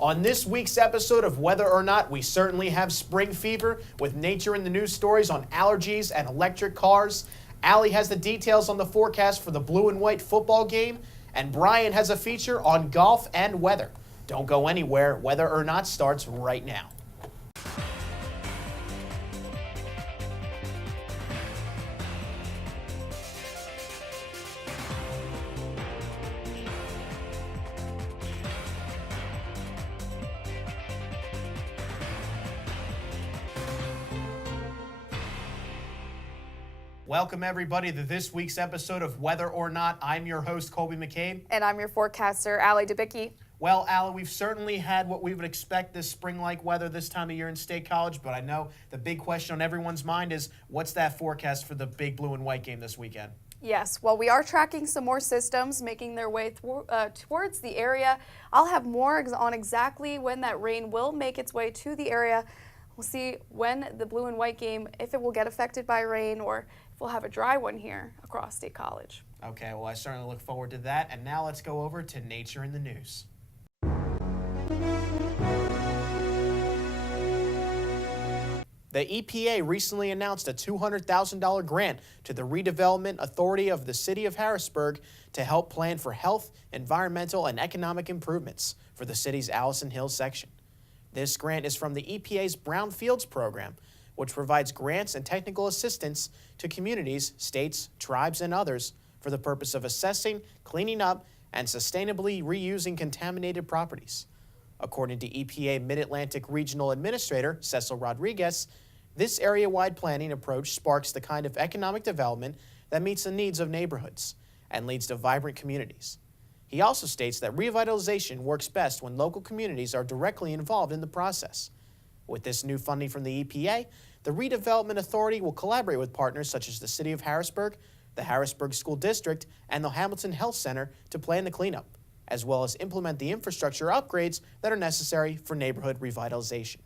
On this week's episode of Whether or Not, we certainly have spring fever with nature in the news stories on allergies and electric cars. Allie has the details on the forecast for the blue and white football game, and Brian has a feature on golf and weather. Don't go anywhere. Whether or Not starts right now. Welcome, everybody, to this week's episode of Whether or Not. I'm your host, Colby McCabe. And I'm your forecaster, Allie Debicki. Well, Allie, we've certainly had what we would expect this spring-like weather this time of year in State College, but I know the big question on everyone's mind is, what's that forecast for the big blue and white game this weekend? Yes, well, we are tracking some more systems making their way towards the area. I'll have more on exactly when that rain will make its way to the area. We'll see when the blue and white game, if it will get affected by rain or if we'll have a dry one here across State College. Okay, well, I certainly look forward to that. And now let's go over to Nature in the News. The EPA recently announced a $200,000 grant to the Redevelopment Authority of the City of Harrisburg to help plan for health, environmental, and economic improvements for the city's Allison Hills section. This grant is from the EPA's Brownfields program, which provides grants and technical assistance to communities, states, tribes, and others for the purpose of assessing, cleaning up, and sustainably reusing contaminated properties. According to EPA Mid-Atlantic Regional Administrator Cecil Rodriguez, this area-wide planning approach sparks the kind of economic development that meets the needs of neighborhoods and leads to vibrant communities. He also states that revitalization works best when local communities are directly involved in the process. With this new funding from the EPA, the Redevelopment Authority will collaborate with partners such as the City of Harrisburg, the Harrisburg School District, and the Hamilton Health Center to plan the cleanup, as well as implement the infrastructure upgrades that are necessary for neighborhood revitalization.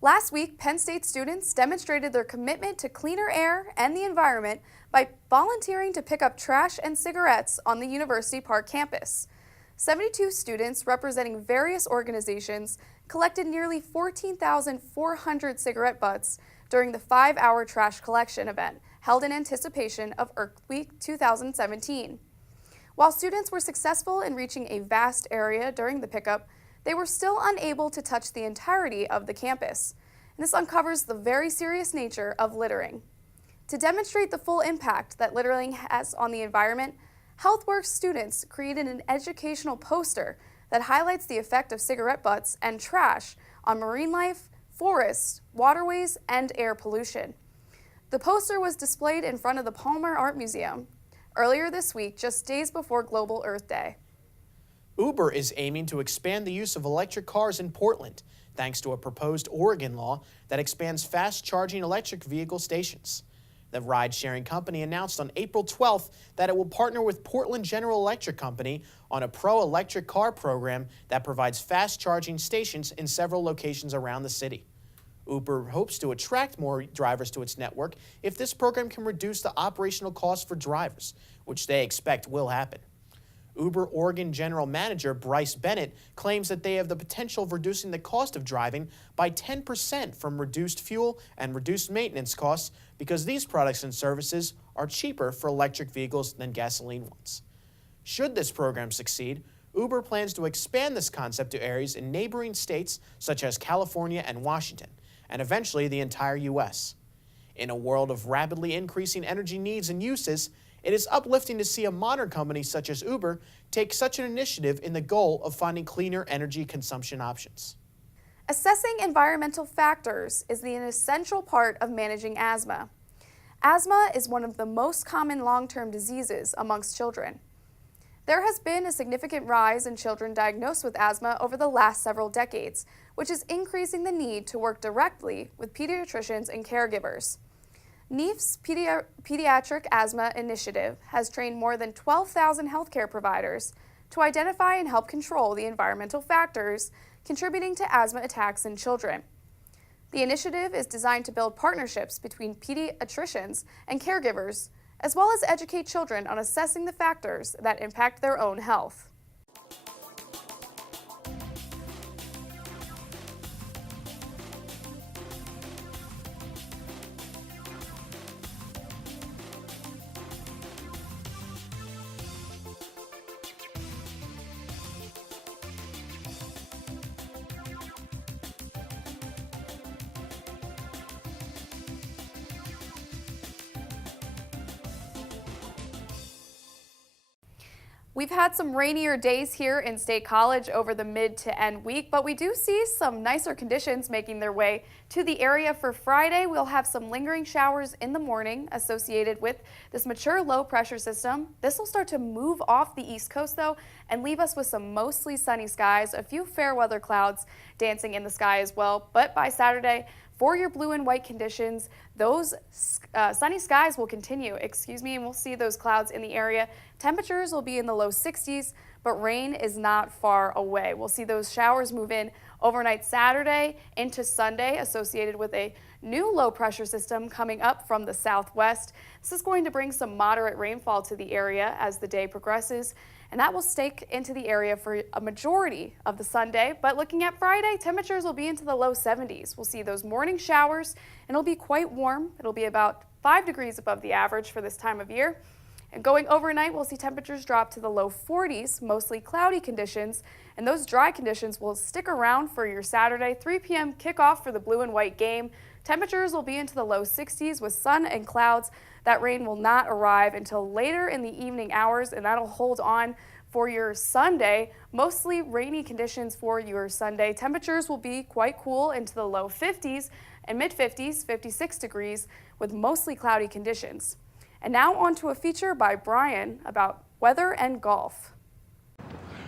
Last week, Penn State students demonstrated their commitment to cleaner air and the environment by volunteering to pick up trash and cigarettes on the University Park campus. 72 students representing various organizations collected nearly 14,400 cigarette butts during the 5-hour trash collection event held in anticipation of Earth Week 2017. While students were successful in reaching a vast area during the pickup, they were still unable to touch the entirety of the campus. And this uncovers the very serious nature of littering. To demonstrate the full impact that littering has on the environment, HealthWorks students created an educational poster that highlights the effect of cigarette butts and trash on marine life, forests, waterways, and air pollution. The poster was displayed in front of the Palmer Art Museum earlier this week, just days before Global Earth Day. Uber is aiming to expand the use of electric cars in Portland, thanks to a proposed Oregon law that expands fast-charging electric vehicle stations. The ride-sharing company announced on April 12th that it will partner with Portland General Electric Company on a pro-electric car program that provides fast-charging stations in several locations around the city. Uber hopes to attract more drivers to its network if this program can reduce the operational costs for drivers, which they expect will happen. Uber Oregon General Manager Bryce Bennett claims that they have the potential of reducing the cost of driving by 10% from reduced fuel and reduced maintenance costs because these products and services are cheaper for electric vehicles than gasoline ones. Should this program succeed, Uber plans to expand this concept to areas in neighboring states such as California and Washington, and eventually the entire U.S. In a world of rapidly increasing energy needs and uses, it is uplifting to see a modern company such as Uber take such an initiative in the goal of finding cleaner energy consumption options. Assessing environmental factors is an essential part of managing asthma. Asthma is one of the most common long-term diseases amongst children. There has been a significant rise in children diagnosed with asthma over the last several decades, which is increasing the need to work directly with pediatricians and caregivers. NEEF's Pediatric Asthma Initiative has trained more than 12,000 healthcare providers to identify and help control the environmental factors contributing to asthma attacks in children. The initiative is designed to build partnerships between pediatricians and caregivers, as well as educate children on assessing the factors that impact their own health. We've had some rainier days here in State College over the mid to end week, but we do see some nicer conditions making their way to the area for Friday. We'll have some lingering showers in the morning associated with this mature low pressure system. This will start to move off the East Coast though and leave us with some mostly sunny skies, a few fair weather clouds dancing in the sky as well. But by Saturday, for your blue and white conditions, those sunny skies will continue, and we'll see those clouds in the area. Temperatures will be in the low 60s, but rain is not far away. We'll see those showers move in overnight Saturday into Sunday, associated with a new low pressure system coming up from the southwest. This is going to bring some moderate rainfall to the area as the day progresses, and that will stake into the area for a majority of the Sunday. But looking at Friday, temperatures will be into the low 70s. We'll see those morning showers, and it'll be quite warm. It'll be about 5 degrees above the average for this time of year. And going overnight, we'll see temperatures drop to the low 40s, mostly cloudy conditions, and those dry conditions will stick around for your Saturday 3 p.m. kickoff for the blue and white game. Temperatures will be into the low 60s with sun and clouds. That rain will not arrive until later in the evening hours, and that'll hold on for your Sunday. Mostly rainy conditions for your Sunday. Temperatures will be quite cool into the low 50s and mid 50s, 56 degrees, with mostly cloudy conditions. And now on to a feature by Brian about weather and golf.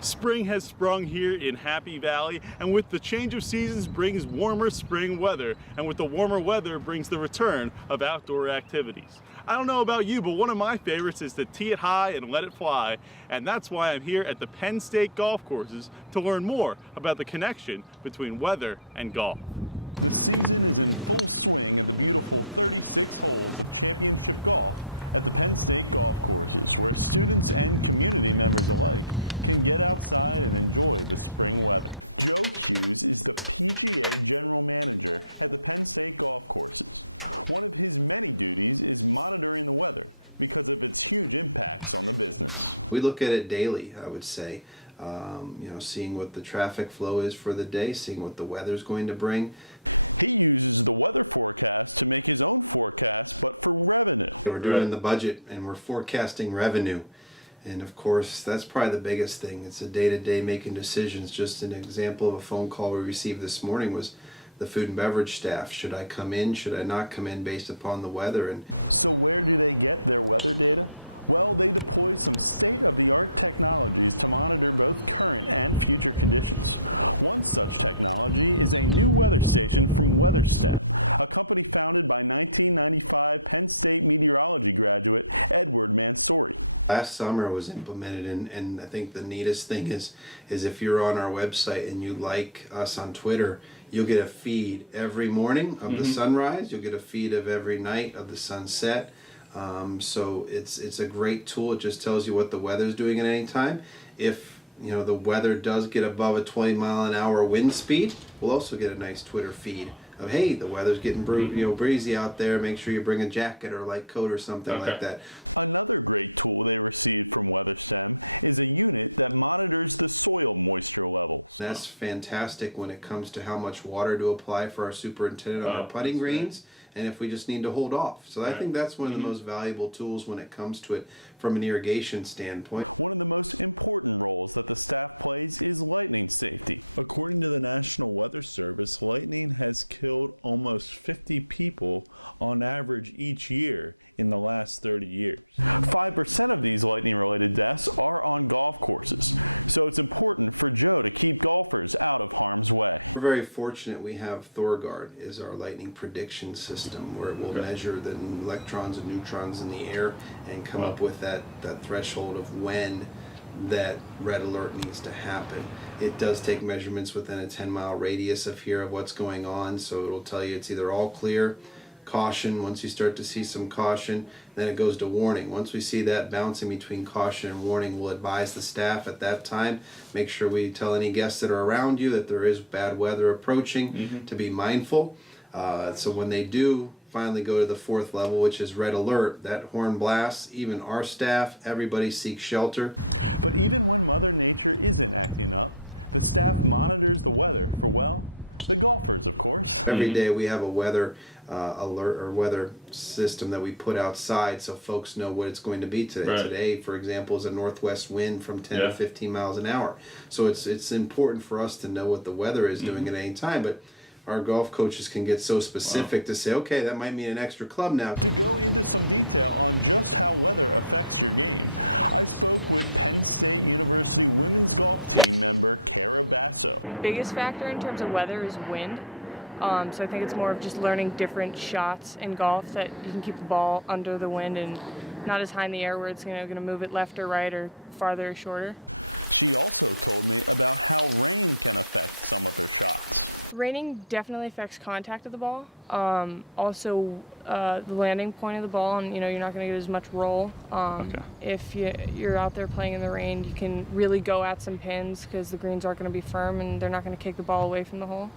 Spring has sprung here in Happy Valley, and with the change of seasons brings warmer spring weather, and with the warmer weather brings the return of outdoor activities. I don't know about you, but one of my favorites is to tee it high and let it fly, and that's why I'm here at the Penn State golf courses to learn more about the connection between weather and golf. We look at it daily, I would say. Seeing what the traffic flow is for the day, seeing what the weather's going to bring. We're doing the budget and we're forecasting revenue. And of course, that's probably the biggest thing. It's a day-to-day making decisions. Just an example of a phone call we received this morning was the food and beverage staff. Should I come in? Should I not come in based upon the weather? And last summer was implemented, and I think the neatest thing is if you're on our website and you like us on Twitter, you'll get a feed every morning of the sunrise. You'll get a feed of every night of the sunset. So it's a great tool. It just tells you what the weather's doing at any time. If the weather does get above a 20-mile-an-hour wind speed, we'll also get a nice Twitter feed of, hey, the weather's getting breezy out there. Make sure you bring a jacket or a light coat or something like that. That's fantastic when it comes to how much water to apply for our superintendent on our putting greens, and if we just need to hold off. So I think that's one of the most valuable tools when it comes to it from an irrigation standpoint. We're very fortunate we have ThorGuard is our lightning prediction system, where it will measure the electrons and neutrons in the air and come up with that threshold of when that red alert needs to happen. It does take measurements within a 10-mile radius of here of what's going on, so it'll tell you it's either all clear, caution. Once you start to see some caution, then it goes to warning. Once we see that bouncing between caution and warning, we'll advise the staff at that time. Make sure we tell any guests that are around you that there is bad weather approaching to be mindful. So when they do finally go to the 4th level, which is red alert, that horn blasts, even our staff, everybody seeks shelter. Every day we have a weather alert or weather system that we put outside so folks know what it's going to be today. Right. Today, for example, is a northwest wind from 10 Yeah. to 15 miles an hour. So it's important for us to know what the weather is doing at any time. But our golf coaches can get so specific to say, okay, that might mean an extra club now. Biggest factor in terms of weather is wind. So I think it's more of just learning different shots in golf that you can keep the ball under the wind and not as high in the air where it's going to move it left or right or farther or shorter. Raining definitely affects contact of the ball. Also, the landing point of the ball, and you're not going to get as much roll. If you're out there playing in the rain, you can really go at some pins because the greens aren't going to be firm and they're not going to kick the ball away from the hole.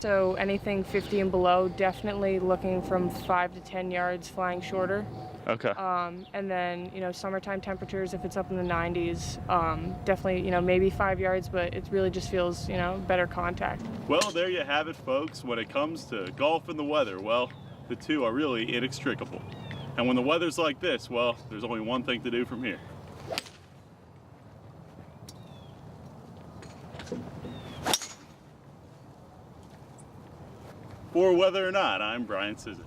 So anything 50 and below, definitely looking from 5 to 10 yards, flying shorter. Okay. And then, summertime temperatures, if it's up in the 90s, definitely, maybe 5 yards, but it really just feels, better contact. Well, there you have it, folks. When it comes to golf and the weather, well, the two are really inextricable. And when the weather's like this, well, there's only one thing to do from here. For Whether or Not, I'm Brian Sisson.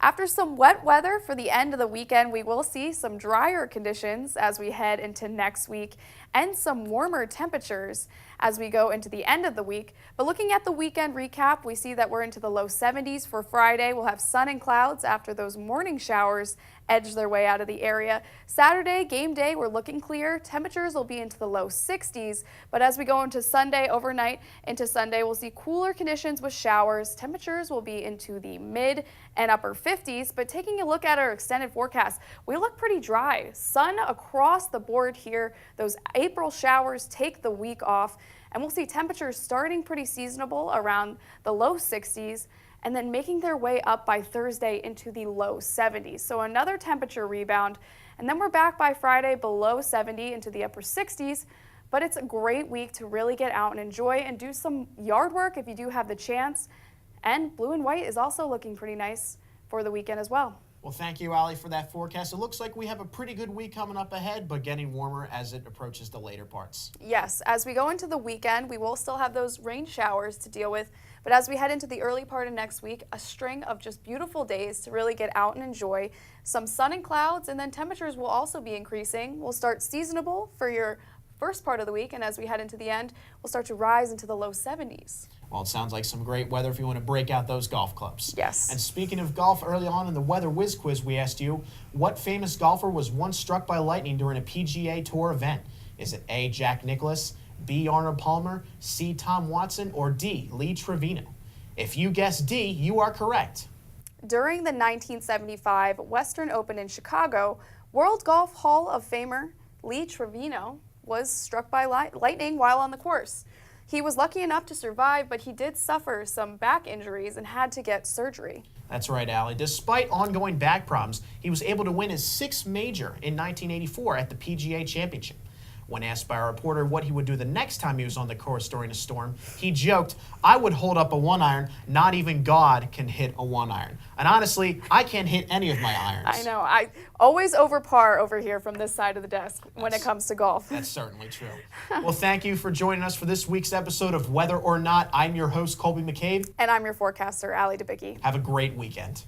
After some wet weather for the end of the weekend, we will see some drier conditions as we head into next week and some warmer temperatures as we go into the end of the week. But looking at the weekend recap, we see that we're into the low 70s for Friday. We'll have sun and clouds after those morning showers edge their way out of the area. Saturday, game day, we're looking clear. Temperatures will be into the low 60s, but as we go into Sunday, overnight into Sunday, we'll see cooler conditions with showers. Temperatures will be into the mid and upper 50s, but taking a look at our extended forecast, we look pretty dry. Sun across the board here. Those April showers take the week off, and we'll see temperatures starting pretty seasonable around the low 60s, and then making their way up by Thursday into the low 70s. So another temperature rebound, and then we're back by Friday below 70 into the upper 60s. But it's a great week to really get out and enjoy and do some yard work if you do have the chance. And blue and white is also looking pretty nice for the weekend as well. Well, thank you, Allie, for that forecast. It looks like we have a pretty good week coming up ahead, but getting warmer as it approaches the later parts. Yes, as we go into the weekend, we will still have those rain showers to deal with. But as we head into the early part of next week, a string of just beautiful days to really get out and enjoy. Some sun and clouds, and then temperatures will also be increasing. We'll start seasonable for your first part of the week, and as we head into the end, we'll start to rise into the low 70s. Well, it sounds like some great weather if you want to break out those golf clubs. Yes. And speaking of golf, early on in the Weather Whiz Quiz, we asked you, what famous golfer was once struck by lightning during a PGA Tour event? Is it A, Jack Nicklaus, B, Arnold Palmer, C, Tom Watson, or D, Lee Trevino? If you guess D, you are correct. During the 1975 Western Open in Chicago, World Golf Hall of Famer Lee Trevino was struck by lightning while on the course. He was lucky enough to survive, but he did suffer some back injuries and had to get surgery. That's right, Allie. Despite ongoing back problems, he was able to win his sixth major in 1984 at the PGA Championship. When asked by a reporter what he would do the next time he was on the course during a storm, he joked, "I would hold up a 1-iron. Not even God can hit a 1-iron. And honestly, I can't hit any of my irons." I know. I always over par over here from this side of the desk when it comes to golf. That's certainly true. Well, thank you for joining us for this week's episode of Whether or Not. I'm your host, Colby McCabe. And I'm your forecaster, Allie DeBicki. Have a great weekend.